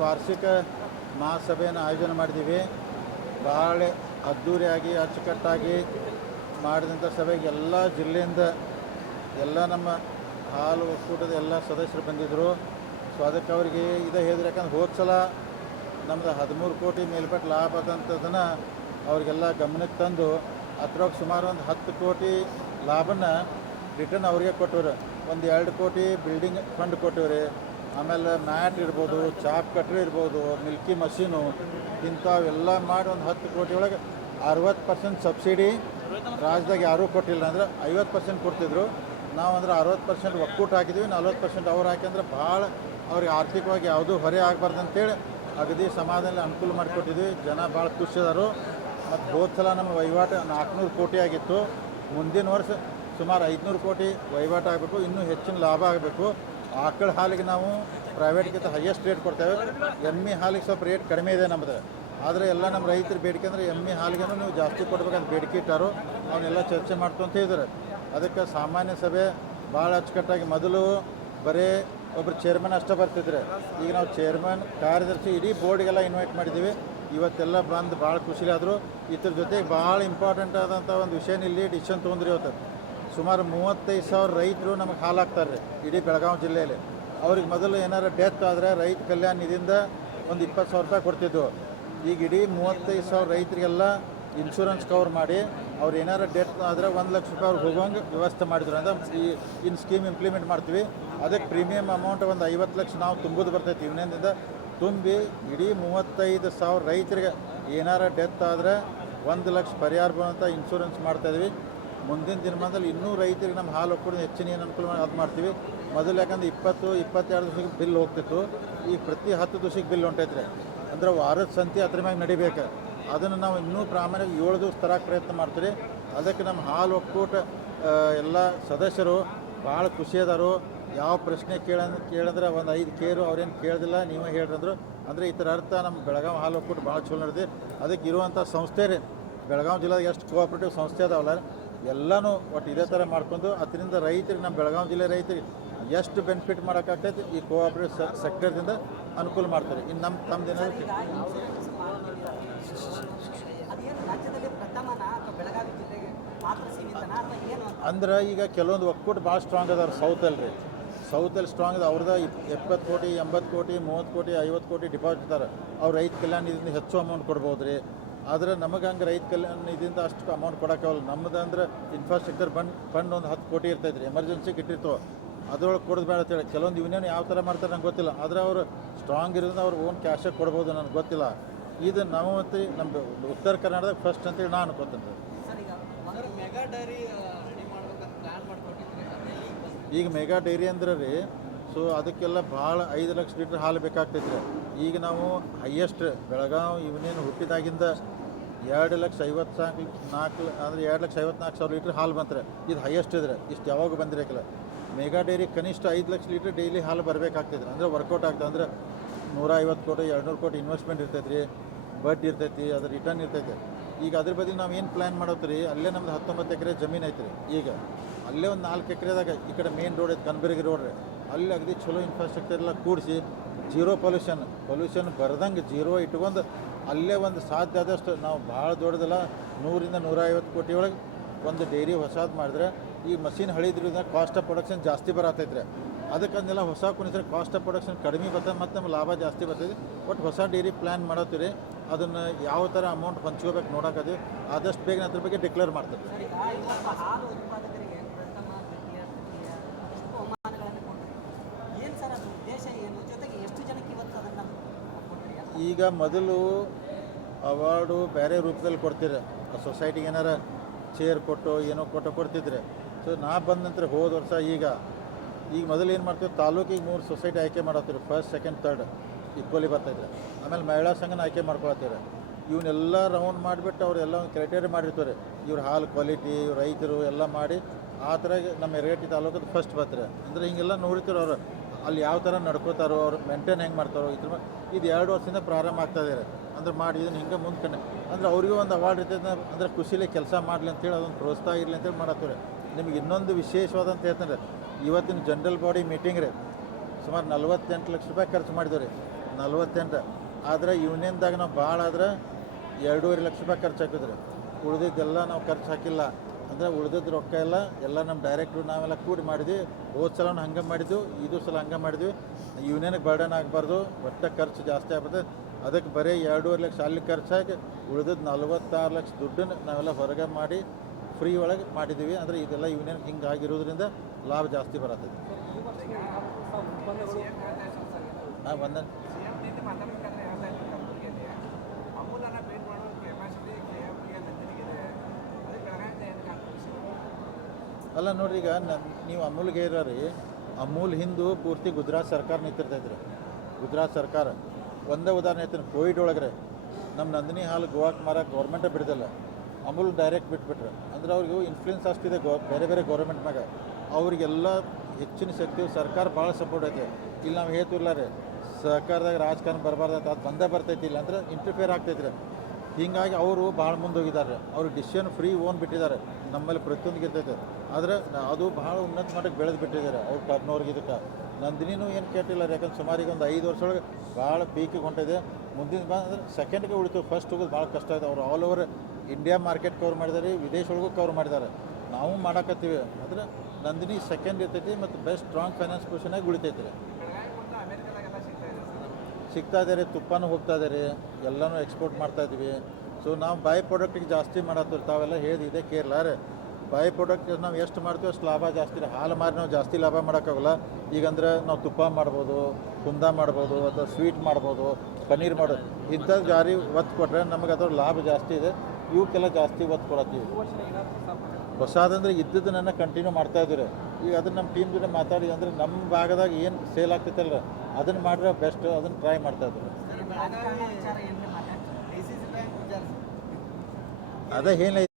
ವಾರ್ಷಿಕ ಮಹಾಸಭೆಯನ್ನು ಆಯೋಜನೆ ಮಾಡಿದ್ದೀವಿ ಭಾಳ ಅದ್ಧೂರಿಯಾಗಿ ಅಚ್ಚುಕಟ್ಟಾಗಿ ಮಾಡಿದಂಥ ಸಭೆಗೆ ಎಲ್ಲ ಜಿಲ್ಲೆಯಿಂದ ಎಲ್ಲ ನಮ್ಮ ಹಾಲು ಒಕ್ಕೂಟದ ಎಲ್ಲ ಸದಸ್ಯರು ಬಂದಿದ್ದರು ಸೊ ಅದಕ್ಕೆ ಅವರಿಗೆ ಇದು ಹೇಳಿದ್ರೆ ಯಾಕಂದ್ರೆ ಹೋದ ಸಲ ನಮ್ಮದು ಹದಿಮೂರು ಕೋಟಿ ಮೇಲ್ಪಟ್ಟು ಲಾಭ ಆದಂಥದ್ದನ್ನು ಅವರಿಗೆಲ್ಲ ಗಮನಕ್ಕೆ ತಂದು ಅದ್ರೊಳಗೆ ಸುಮಾರು ಒಂದು ಹತ್ತು ಕೋಟಿ ಲಾಭನ ರಿಟರ್ನ್ ಅವರಿಗೆ ಕೊಟ್ಟವ್ರು ಒಂದು ಎರಡು ಕೋಟಿ ಬಿಲ್ಡಿಂಗ್ ಫಂಡ್ ಕೊಟ್ಟವ್ರಿ ಆಮೇಲೆ ಮ್ಯಾಟ್ ಇರ್ಬೋದು ಚಾಪ್ ಕಟ್ರಿ ಇರ್ಬೋದು ಮಿಲ್ಕಿ ಮಷೀನು ಇಂಥವೆಲ್ಲ ಮಾಡಿ ಒಂದು ಹತ್ತು ಕೋಟಿ ಒಳಗೆ ಅರವತ್ತು ಪರ್ಸೆಂಟ್ ಸಬ್ಸಿಡಿ ರಾಜ್ಯದಾಗ ಯಾರೂ ಕೊಟ್ಟಿಲ್ಲ ಅಂದ್ರೆ ಐವತ್ತು ಪರ್ಸೆಂಟ್ ಕೊಡ್ತಿದ್ರು ನಾವು ಅಂದರೆ ಅರವತ್ತು ಪರ್ಸೆಂಟ್ ಒಕ್ಕೂಟ ಹಾಕಿದ್ವಿ ನಲ್ವತ್ತು ಪರ್ಸೆಂಟ್ ಅವ್ರು ಹಾಕಿದ್ರೆ ಭಾಳ ಅವ್ರಿಗೆ ಆರ್ಥಿಕವಾಗಿ ಯಾವುದೂ ಹೊರೆ ಆಗಬಾರ್ದು ಅಂತೇಳಿ ಅಗದಿ ಸಮಾಜದಲ್ಲಿ ಅನುಕೂಲ ಮಾಡಿಕೊಟ್ಟಿದ್ವಿ ಜನ ಭಾಳ ಖುಷಿದಾರು ಮತ್ತು ಹೋದ ಸಲ ನಮ್ಮ ವಹಿವಾಟು ನಾಲ್ಕುನೂರು ಕೋಟಿ ಆಗಿತ್ತು ಮುಂದಿನ ವರ್ಷ ಸುಮಾರು ಐದುನೂರು ಕೋಟಿ ವಹಿವಾಟು ಆಗಬೇಕು ಇನ್ನೂ ಹೆಚ್ಚಿನ ಲಾಭ ಆಗಬೇಕು ಆಕಳ ಹಾಲಿಗೆ ನಾವು ಪ್ರೈವೇಟ್ಗಿಂತ ಹೈಯೆಸ್ಟ್ ರೇಟ್ ಕೊಡ್ತೇವೆ ಎಮ್ಮೆ ಹಾಲಿಗೆ ಸ್ವಲ್ಪ ರೇಟ್ ಕಡಿಮೆ ಇದೆ ನಮ್ಮದು ಆದರೆ ಎಲ್ಲ ನಮ್ಮ ರೈತರು ಬೇಡಿಕೆ ಅಂದರೆ ಎಮ್ಮೆ ಹಾಲಿಗೆ ನೀವು ಜಾಸ್ತಿ ಕೊಡ್ಬೇಕಂತ ಬೇಡಿಕೆ ಇಟ್ಟಾರು ಅವನ್ನೆಲ್ಲ ಚರ್ಚೆ ಅಂತ ಇದ್ದಾರೆ ಅದಕ್ಕೆ ಸಾಮಾನ್ಯ ಸಭೆ ಭಾಳ ಅಚ್ಚುಕಟ್ಟಾಗಿ ಮೊದಲು ಬರೀ ಒಬ್ಬರು ಚೇರ್ಮನ್ ಅಷ್ಟೇ ಬರ್ತಿದ್ರೆ ಈಗ ನಾವು ಚೇರ್ಮನ್ ಕಾರ್ಯದರ್ಶಿ ಇಡೀ ಬೋರ್ಡ್ಗೆಲ್ಲ ಇನ್ವೈಟ್ ಮಾಡಿದ್ದೀವಿ ಇವತ್ತೆಲ್ಲ ಬಂದು ಭಾಳ ಖುಷಿಲಾದರು ಇದ್ರ ಜೊತೆಗೆ ಭಾಳ ಇಂಪಾರ್ಟೆಂಟ್ ಆದಂಥ ಒಂದು ವಿಷಯನ ಇಲ್ಲಿ ಡಿಸಿಷನ್ ತೊಗೊಂಡ್ರಿ ಇವತ್ತು ಸುಮಾರು ಮೂವತ್ತೈದು ಸಾವಿರ ರೈತರು ನಮಗೆ ಹಾಲಾಗ್ತಾರೆ ಇಡೀ ಬೆಳಗಾವಿ ಜಿಲ್ಲೆಯಲ್ಲಿ ಅವ್ರಿಗೆ ಮೊದಲು ಏನಾರು ಡೆತ್ ಆದರೆ ರೈತ ಕಲ್ಯಾಣ ನಿಧಿಯಿಂದ ಒಂದು ಇಪ್ಪತ್ತು ಸಾವಿರ ರೂಪಾಯಿ ಕೊಡ್ತಿದ್ದವು ಈಗ ಇಡೀ ಮೂವತ್ತೈದು ಸಾವಿರ ರೈತರಿಗೆಲ್ಲ ಇನ್ಶೂರೆನ್ಸ್ ಕವರ್ ಮಾಡಿ ಅವ್ರು ಏನಾರು ಡೆತ್ ಆದರೆ ಒಂದು ಲಕ್ಷ ರೂಪಾಯಿ ಅವ್ರಿಗೆ ಹೋಗೋಂಗೆ ವ್ಯವಸ್ಥೆ ಮಾಡಿದ್ರು ಅಂದ್ರೆ ಈ ಇನ್ನು ಸ್ಕೀಮ್ ಇಂಪ್ಲಿಮೆಂಟ್ ಮಾಡ್ತೀವಿ ಅದಕ್ಕೆ ಪ್ರೀಮಿಯಮ್ ಅಮೌಂಟ್ ಒಂದು ಐವತ್ತು ಲಕ್ಷ ನಾವು ತುಂಬೋದು ಬರ್ತೈತಿ ಇವನಿಂದ ತುಂಬಿ ಇಡೀ ಮೂವತ್ತೈದು ಸಾವಿರ ರೈತರಿಗೆ ಏನಾರ ಡೆತ್ ಆದರೆ ಒಂದು ಲಕ್ಷ ಪರಿಹಾರ ಬರುವಂಥ ಇನ್ಶೂರೆನ್ಸ್ ಮಾಡ್ತಾಯಿದ್ವಿ ಮುಂದಿನ ದಿನಮಾನದಲ್ಲಿ ಇನ್ನೂ ರೈತರಿಗೆ ನಮ್ಮ ಹಾಲು ಒಕ್ಕೂಡ ಹೆಚ್ಚಿನ ಏನು ಅನುಕೂಲ ಅದು ಮಾಡ್ತೀವಿ ಮೊದಲು ಯಾಕಂದ್ರೆ ಇಪ್ಪತ್ತು ಇಪ್ಪತ್ತೆರಡು ದಿವಸಕ್ಕೆ ಬಿಲ್ ಹೋಗ್ತಿತ್ತು ಈಗ ಪ್ರತಿ ಹತ್ತು ದಿವಸಕ್ಕೆ ಬಿಲ್ ಹೊಂಟೈತ್ರಿ ಅಂದ್ರೆ ವಾರದ ಸಂತಿ ಅದ್ರ ಮ್ಯಾಗ ನಡಿಬೇಕು ಅದನ್ನು ನಾವು ಇನ್ನೂ ಪ್ರಾಮಾಣಿಕ ಏಳು ದಿವಸ ತರಕ್ಕೆ ಪ್ರಯತ್ನ ಮಾಡ್ತೀರಿ ಅದಕ್ಕೆ ನಮ್ಮ ಹಾಲು ಒಕ್ಕೂಟ ಎಲ್ಲ ಸದಸ್ಯರು ಭಾಳ ಖುಷಿಯಾದರು ಯಾವ ಪ್ರಶ್ನೆ ಕೇಳ ಕೇಳಿದ್ರೆ ಒಂದು ಐದು ಕೇರು ಅವ್ರೇನು ಕೇಳಿದಿಲ್ಲ ನೀವೇ ಹೇಳಿದ್ರು ಅಂದರೆ ಈ ಥರ ಅರ್ಥ ನಮ್ಮ ಬೆಳಗಾವಿ ಹಾಲು ಒಕ್ಕೂಟ ಭಾಳ ಚಲೋ ನಡೆದಿ ಅದಕ್ಕೆ ಇರುವಂಥ ಸಂಸ್ಥೆ ರೀ ಬೆಳಗಾವಿ ಜಿಲ್ಲೆಗೆ ಎಷ್ಟು ಕೋಆಪ್ರೇಟಿವ್ ಸಂಸ್ಥೆ ಅದಾವಲ್ಲ ಎಲ್ಲನೂ ಒಟ್ಟು ಇದೇ ಥರ ಮಾಡ್ಕೊಂಡು ಅದರಿಂದ ರೈತರಿಗೆ ನಮ್ಮ ಬೆಳಗಾವಿ ಜಿಲ್ಲೆ ರೈತರಿಗೆ ಎಷ್ಟು ಬೆನಿಫಿಟ್ ಮಾಡೋಕ್ಕಾಗ್ತೈತೆ ಈ ಕೋಆಪ್ರೇಟಿವ್ ಸೆಕ್ಟರ್ದಿಂದ ಅನುಕೂಲ ಮಾಡ್ತಾರೆ ಇನ್ನು ನಮ್ಮ ದಿನ ಅಂದ್ರೆ ಈಗ ಕೆಲವೊಂದು ಒಕ್ಕೂಟ ಭಾಳ ಸ್ಟ್ರಾಂಗ್ ಅದಾರ ಸೌತಲ್ಲಿ ರೀ ಸೌತಲ್ಲಿ ಸ್ಟ್ರಾಂಗ್ ಅದ ಅವ್ರದ್ದು ಎಪ್ಪತ್ತು ಕೋಟಿ ಎಂಬತ್ತು ಕೋಟಿ ಮೂವತ್ತು ಕೋಟಿ ಐವತ್ತು ಕೋಟಿ ಡಿಪಾಸಿಟ್ ಇದ್ದಾರೆ ಅವ್ರು ರೈತ ಕಲ್ಯಾಣ ಇದರಿಂದ ಹೆಚ್ಚು ಅಮೌಂಟ್ ಕೊಡ್ಬೋದು ರೀ ಆದರೆ ನಮಗೆ ಹಂಗೆ ರೈತ ಕಲ್ಯಾಣ ಇದರಿಂದ ಅಷ್ಟು ಅಮೌಂಟ್ ಕೊಡೋಕ್ಕಾಗಲ್ಲ ನಮ್ಮದು ಅಂದ್ರೆ ಇನ್ಫ್ರಾಸ್ಟ್ರಕ್ಚರ್ ಬಂಡ್ ಫಂಡ್ ಒಂದು ಹತ್ತು ಕೋಟಿ ಇರ್ತೈತೆ ರೀ ಎಮರ್ಜೆನ್ಸಿಗೆ ಇಟ್ಟಿರ್ತವೆ ಅದ್ರೊಳಗೆ ಕೊಡೋದು ಬೇಡ ಅಂತೇಳಿ ಕೆಲವೊಂದು ಯೂನಿಯನ್ ಯಾವ ಥರ ಮಾಡ್ತಾರೆ ನಂಗೆ ಗೊತ್ತಿಲ್ಲ ಆದರೆ ಅವರು ಸ್ಟ್ರಾಂಗ್ ಇರೋದ್ರಿಂದ ಅವ್ರು ಓನ್ ಕ್ಯಾಶಾಗಿ ಕೊಡ್ಬೋದು ನನಗೆ ಗೊತ್ತಿಲ್ಲ ಇದು ನಾವು ಅಂತ ನಮ್ಮದು ಉತ್ತರ ಕರ್ನಾಟಕ ಫಸ್ಟ್ ಅಂತೇಳಿ ನಾನು ಅನ್ಕೋತೀನಿ ಈಗ ಮೆಗಾ ಡೈರಿ ಅಂದ್ರೆ ರೀ ಸೊ ಅದಕ್ಕೆಲ್ಲ ಭಾಳ ಐದು ಲಕ್ಷ ಲೀಟ್ರ್ ಹಾಲು ಬೇಕಾಗ್ತೈತೆ ಈಗ ನಾವು ಹೈಯೆಸ್ಟ್ ಬೆಳಗಾವ್ ಇವನೇನು ಹುಟ್ಟಿದಾಗಿಂದ ಎರಡು ಲಕ್ಷ ಐವತ್ತು ನಾಲ್ಕು ನಾಲ್ಕು ಅಂದರೆ ಎರಡು ಲಕ್ಷ ಐವತ್ನಾಲ್ಕು ಸಾವಿರ ಲೀಟ್ರ್ ಹಾಲು ಬಂತಾರೆ ಇದು ಹೈಯೆಸ್ಟ್ ಇದ್ರೆ ಇಷ್ಟು ಯಾವಾಗ ಬಂದಿರಕ್ಕಿಲ್ಲ ಮೆಗಾ ಡೈರಿ ಕನಿಷ್ಠ ಐದು ಲಕ್ಷ ಲೀಟ್ರ್ ಡೈಲಿ ಹಾಲು ಬರಬೇಕಾಗ್ತೈತೆ ಅಂದರೆ ವರ್ಕೌಟ್ ಆಗ್ತದೆ ಅಂದರೆ ನೂರ ಐವತ್ತು ಕೋಟಿ ಎರಡುನೂರು ಕೋಟಿ ಇನ್ವೆಸ್ಟ್ಮೆಂಟ್ ಇರ್ತೈತೆ ರೀ ಬಡ್ಡಿ ಇರ್ತೈತಿ ಅದ್ರ ರಿಟರ್ನ್ ಇರ್ತೈತೆ ಈಗ ಅದ್ರ ಬದಲು ನಾವು ಏನು ಪ್ಲ್ಯಾನ್ ರೀ ಅಲ್ಲೇ ನಮ್ದು ಹತ್ತೊಂಬತ್ತು ಎಕರೆ ಜಮೀನು ರೀ ಈಗ ಅಲ್ಲೇ ಒಂದು ನಾಲ್ಕು ಎಕರೆದಾಗ ಈ ಕಡೆ ಮೇನ್ ರೋಡ್ ಐತೆ ಕನ್ಬೆರಗಿ ರೋಡ್ ಅಲ್ಲಿ ಅಗದಿ ಚಲೋ ಇನ್ಫ್ರಾಸ್ಟ್ರಕ್ಚರ್ ಎಲ್ಲ ಕೂಡಿಸಿ ಜೀರೋ ಪೊಲ್ಯೂಷನ್ ಪೊಲ್ಯೂಷನ್ ಬರ್ದಂಗೆ ಜೀರೋ ಇಟ್ಕೊಂಡು ಅಲ್ಲೇ ಒಂದು ಸಾಧ್ಯ ಆದಷ್ಟು ನಾವು ಭಾಳ ದೊಡ್ಡದಲ್ಲ ನೂರಿಂದ ನೂರೈವತ್ತು ಕೋಟಿ ಒಳಗೆ ಒಂದು ಡೈರಿ ಹೊಸದು ಮಾಡಿದ್ರೆ ಈ ಮಷೀನ್ ಹಳಿದ್ರಿಂದ ಕಾಸ್ಟ್ ಆಫ್ ಪ್ರೊಡಕ್ಷನ್ ಜಾಸ್ತಿ ಬರತ್ತೈತ್ರಿ ಅದಕ್ಕಂದೆಲ್ಲ ಹೊಸ ಕುಣಿಸ್ರೆ ಕಾಸ್ಟ್ ಆಫ್ ಪ್ರೊಡಕ್ಷನ್ ಕಡಿಮೆ ಬರ್ತದೆ ಮತ್ತು ನಮ್ಮ ಲಾಭ ಜಾಸ್ತಿ ಬರ್ತೈತಿ ಬಟ್ ಹೊಸ ಡೈರಿ ಪ್ಲ್ಯಾನ್ ಮಾಡತ್ತೀರಿ ಅದನ್ನು ಯಾವ ಥರ ಅಮೌಂಟ್ ಹಂಚ್ಕೋಬೇಕು ನೋಡೋಕತ್ತೀವಿ ಆದಷ್ಟು ಬೇಗ ಅದ್ರ ಬಗ್ಗೆ ಡಿಕ್ಲೇರ್ ಮಾಡ್ತೀವಿ ಈಗ ಮೊದಲು ಅವಾರ್ಡು ಬೇರೆ ರೂಪದಲ್ಲಿ ಕೊಡ್ತೀರ ಸೊಸೈಟಿಗೆ ಏನಾರ ಚೇರ್ ಕೊಟ್ಟು ಏನೋ ಕೊಟ್ಟು ಕೊಡ್ತಿದ್ರೆ ಸೊ ನಾ ಬಂದ ನಂತರ ಹೋದ ವರ್ಷ ಈಗ ಈಗ ಮೊದಲು ಏನು ಮಾಡ್ತೀವಿ ತಾಲೂಕಿಗೆ ಮೂರು ಸೊಸೈಟಿ ಆಯ್ಕೆ ಮಾಡತ್ತೀರಿ ಫಸ್ಟ್ ಸೆಕೆಂಡ್ ಥರ್ಡ್ ಈಕ್ವಲಿ ಬರ್ತಾಯಿದ್ರೆ ಆಮೇಲೆ ಮಹಿಳಾ ಸಂಘನ ಆಯ್ಕೆ ಮಾಡ್ಕೊಳತ್ತೀರ ಇವನ್ನೆಲ್ಲ ರೌಂಡ್ ಮಾಡಿಬಿಟ್ಟು ಅವರೆಲ್ಲ ಒಂದು ಕ್ರೈಟೇರಿಯ ಮಾಡಿರ್ತಾರೆ ಇವ್ರ ಹಾಲು ಕ್ವಾಲಿಟಿ ರೈತರು ಎಲ್ಲ ಮಾಡಿ ಆ ಥರ ನಮ್ಮ ಎರಗಟ್ಟಿ ತಾಲೂಕದ ಫಸ್ಟ್ ಬರ್ತಾರೆ ಅಂದರೆ ಹಿಂಗೆಲ್ಲ ನೋಡಿರ್ತಾರೆ ಅವರು ಅಲ್ಲಿ ಯಾವ ಥರ ನಡ್ಕೋತಾರೋ ಅವ್ರು ಮೇಂಟೈನ್ ಹೆಂಗೆ ಮಾಡ್ತಾರೋ ಇದ್ರ ಇದು ಎರಡು ವರ್ಷದಿಂದ ಪ್ರಾರಂಭ ಆಗ್ತಾ ಇದೆ ಅಂದ್ರೆ ಮಾಡಿ ಇದನ್ನು ಹಿಂಗೆ ಮುಂದೆ ಅಂದ್ರೆ ಅವರಿಗೂ ಒಂದು ಅವಾರ್ಡ್ ಇರ್ತದೆ ಅಂದರೆ ಖುಷಿಲೇ ಕೆಲಸ ಮಾಡಲಿ ಅಂತೇಳಿ ಅದೊಂದು ಪ್ರೋತ್ಸಾಹ ಇರಲಿ ಅಂತೇಳಿ ಮಾಡತ್ತವ್ರೆ ನಿಮಗೆ ಇನ್ನೊಂದು ವಿಶೇಷವಾದಂತ ಹೇಳ್ತಂದ್ರೆ ಇವತ್ತಿನ ಜನರಲ್ ಬಾಡಿ ಮೀಟಿಂಗ್ ರೀ ಸುಮಾರು ನಲ್ವತ್ತೆಂಟು ಲಕ್ಷ ರೂಪಾಯಿ ಖರ್ಚು ರೀ ನಲ್ವತ್ತೆಂಟು ಆದರೆ ಯೂನಿಯನ್ದಾಗ ನಾವು ಭಾಳ ಆದ್ರೆ ಎರಡೂವರೆ ಲಕ್ಷ ರೂಪಾಯಿ ಖರ್ಚು ಹಾಕಿದ್ರಿ ಉಳಿದಿದ್ದೆಲ್ಲ ನಾವು ಖರ್ಚು ಹಾಕಿಲ್ಲ ಅಂದರೆ ಉಳಿದಿದ್ದ ರೊಕ್ಕ ಎಲ್ಲ ಎಲ್ಲ ನಮ್ಮ ಡೈರೆಕ್ಟ್ರು ನಾವೆಲ್ಲ ಕೂಡಿ ಮಾಡಿದ್ವಿ ಹೋದ್ ಸಲ ಹಂಗೆ ಮಾಡಿದ್ವಿ ಇದು ಸಲ ಹಂಗೆ ಮಾಡಿದ್ವಿ ಯೂನಿಯನ್ಗೆ ಬರ್ಡನ್ ಆಗಬಾರ್ದು ಒಟ್ಟ ಖರ್ಚು ಜಾಸ್ತಿ ಆಗ್ಬಾರ್ದು ಅದಕ್ಕೆ ಬರೀ ಎರಡೂವರೆ ಲಕ್ಷ ಅಲ್ಲಿ ಖರ್ಚಾಗಿ ಉಳಿದದ ನಲ್ವತ್ತಾರು ಲಕ್ಷ ದುಡ್ಡನ್ನ ನಾವೆಲ್ಲ ಹೊರಗೆ ಮಾಡಿ ಫ್ರೀ ಒಳಗೆ ಮಾಡಿದ್ದೀವಿ ಅಂದರೆ ಇದೆಲ್ಲ ಯೂನಿಯನ್ ಹಿಂಗೆ ಆಗಿರೋದ್ರಿಂದ ಲಾಭ ಜಾಸ್ತಿ ಬರತ್ತದೆ ಹಾಂ ಬಂದ ಅಲ್ಲ ನೋಡ್ರಿ ಈಗ ನನ್ನ ನೀವು ಅಮೂಲ್ಗೆ ಇರೋರಿ ಅಮೂಲ್ ಹಿಂದೂ ಪೂರ್ತಿ ಗುಜರಾತ್ ಸರ್ಕಾರ ನಿಂತಿರ್ತೈತ್ರಿ ಗುಜರಾತ್ ಸರ್ಕಾರ ಒಂದೇ ಉದಾಹರಣೆ ಐತಿ ಕೋವಿಡ್ ಒಳಗ್ರೆ ನಮ್ಮ ನಂದಿನಿ ಹಾಲು ಗೋವಾಕ್ಕೆ ಮಾರಕ್ಕೆ ಗೌರ್ಮೆಂಟೇ ಬಿಡ್ದಿಲ್ಲ ಅಮೂಲ್ ಡೈರೆಕ್ಟ್ ಬಿಟ್ಬಿಟ್ರೆ ಅಂದ್ರೆ ಅವ್ರಿಗೆ ಇನ್ಫ್ಲೂಯೆನ್ಸ್ ಅಷ್ಟಿದೆ ಗೋ ಬೇರೆ ಬೇರೆ ಗೌರ್ಮೆಂಟ್ ಮ್ಯಾಗ ಅವ್ರಿಗೆಲ್ಲ ಹೆಚ್ಚಿನ ಶಕ್ತಿ ಸರ್ಕಾರ ಭಾಳ ಸಪೋರ್ಟ್ ಐತೆ ಇಲ್ಲಿ ನಾವು ಇಲ್ಲ ರೀ ಸರ್ಕಾರದಾಗ ರಾಜಕಾರಣ ಬರಬಾರ್ದು ಅದು ಬಂದೇ ಬರ್ತೈತಿ ಇಲ್ಲ ಅಂದ್ರೆ ಇಂಟರ್ಫಿಯರ್ ಆಗ್ತೈತಿ ರೀ ಹೀಗಾಗಿ ಅವರು ಭಾಳ ಮುಂದೋಗಿದ್ದಾರೆ ಅವರು ಡಿಸಿಷನ್ ಫ್ರೀ ಓನ್ ಬಿಟ್ಟಿದ್ದಾರೆ ನಮ್ಮಲ್ಲಿ ಪ್ರತಿಯೊಂದು ಗೆದ್ದೈತೆ ಆದರೆ ಅದು ಭಾಳ ಉನ್ನತ ಮಟ್ಟಕ್ಕೆ ಬೆಳೆದು ಬಿಟ್ಟಿದ್ದಾರೆ ಅವ್ರು ಟರ್ನೋರ್ಗೆ ಇದಕ್ಕೆ ನಂದಿನಿನೂ ಏನು ಕೇಟಿಲ್ಲ ಯಾಕಂದ್ರೆ ಸುಮಾರಿಗೆ ಒಂದು ಐದು ವರ್ಷದೊಳಗೆ ಭಾಳ ಪೀಕಿಗೆ ಹೊಂಟಿದೆ ಮುಂದಿನ ಬಂದರೆ ಸೆಕೆಂಡ್ಗೆ ಉಳಿತು ಫಸ್ಟ್ ಹೋಗೋದು ಭಾಳ ಕಷ್ಟ ಆಯ್ತು ಅವರು all over India market cover ಮಾಡಿದ್ದಾರೆ ವಿದೇಶ ಒಳಗೂ ಕವರ್ ಮಾಡಿದ್ದಾರೆ ನಾವು ಮಾಡಾಕತ್ತೀವಿ ಆದರೆ ನಂದಿನಿ ಸೆಕೆಂಡ್ ಇರ್ತೈತಿ ಮತ್ತು ಬೆಸ್ಟ್ ಸ್ಟ್ರಾಂಗ್ ಫೈನಾನ್ಸ್ ಪೊಸಿಷನಾಗಿ ಉಳಿತೈತಿ ಸಿಗ್ತಾ ಇದೆ ತುಪ್ಪನೂ ಹೋಗ್ತಾ ಇದೆ ಎಲ್ಲನೂ ಎಕ್ಸ್ಪೋರ್ಟ್ ಮಾಡ್ತಾ ಇದೀವಿ ಸೊ ನಾವು ಬೈ ಪ್ರಾಡಕ್ಟಿಗೆ ಜಾಸ್ತಿ ಮಾಡತ್ತೀವಿ ತಾವೆಲ್ಲ ಹೇಳಿದೆ ಕೇರಳ ರೀ ಬೈ ಪ್ರಾಡಕ್ಟ್ ನಾವು ಎಷ್ಟು ಮಾಡ್ತೀವಿ ಅಷ್ಟು ಲಾಭ ಜಾಸ್ತಿ ರೀ ಹಾಲು ಮಾರಿ ನಾವು ಜಾಸ್ತಿ ಲಾಭ ಮಾಡೋಕ್ಕಾಗಲ್ಲ ಈಗಂದ್ರೆ ನಾವು ತುಪ್ಪ ಮಾಡ್ಬೋದು ಕುಂದ ಮಾಡ್ಬೋದು ಅಥವಾ ಸ್ವೀಟ್ ಮಾಡ್ಬೋದು ಪನ್ನೀರ್ ಮಾಡೋದು ಇಂಥದ್ದು ಜಾರಿ ಒತ್ತು ಕೊಟ್ಟರೆ ನಮಗೆ ಅದರ ಲಾಭ ಜಾಸ್ತಿ ಇದೆ ಇವಕ್ಕೆಲ್ಲ ಜಾಸ್ತಿ ಒತ್ತು ಕೊಡತ್ತೀವಿ ಹೊಸದಂದ್ರೆ ಇದ್ದದನ್ನ ಕಂಟಿನ್ಯೂ ಮಾಡ್ತಾ ಇದ್ದೀರಿ ಈಗ ಅದನ್ನ ನಮ್ಮ ಟೀಮ್ ಜೊತೆ ಮಾತಾಡಿ ಅಂದ್ರೆ ನಮ್ಮ ಭಾಗದಾಗ ಏನು ಸೇಲ್ ಆಗ್ತೈತಲ್ಲ ಅದನ್ನ ಮಾಡಿದ್ರೆ ಬೆಸ್ಟ್ ಅದನ್ನ ಟ್ರೈ ಮಾಡ್ತಾ ಇದ್ರು ಅದೇ ಏನೈತಿ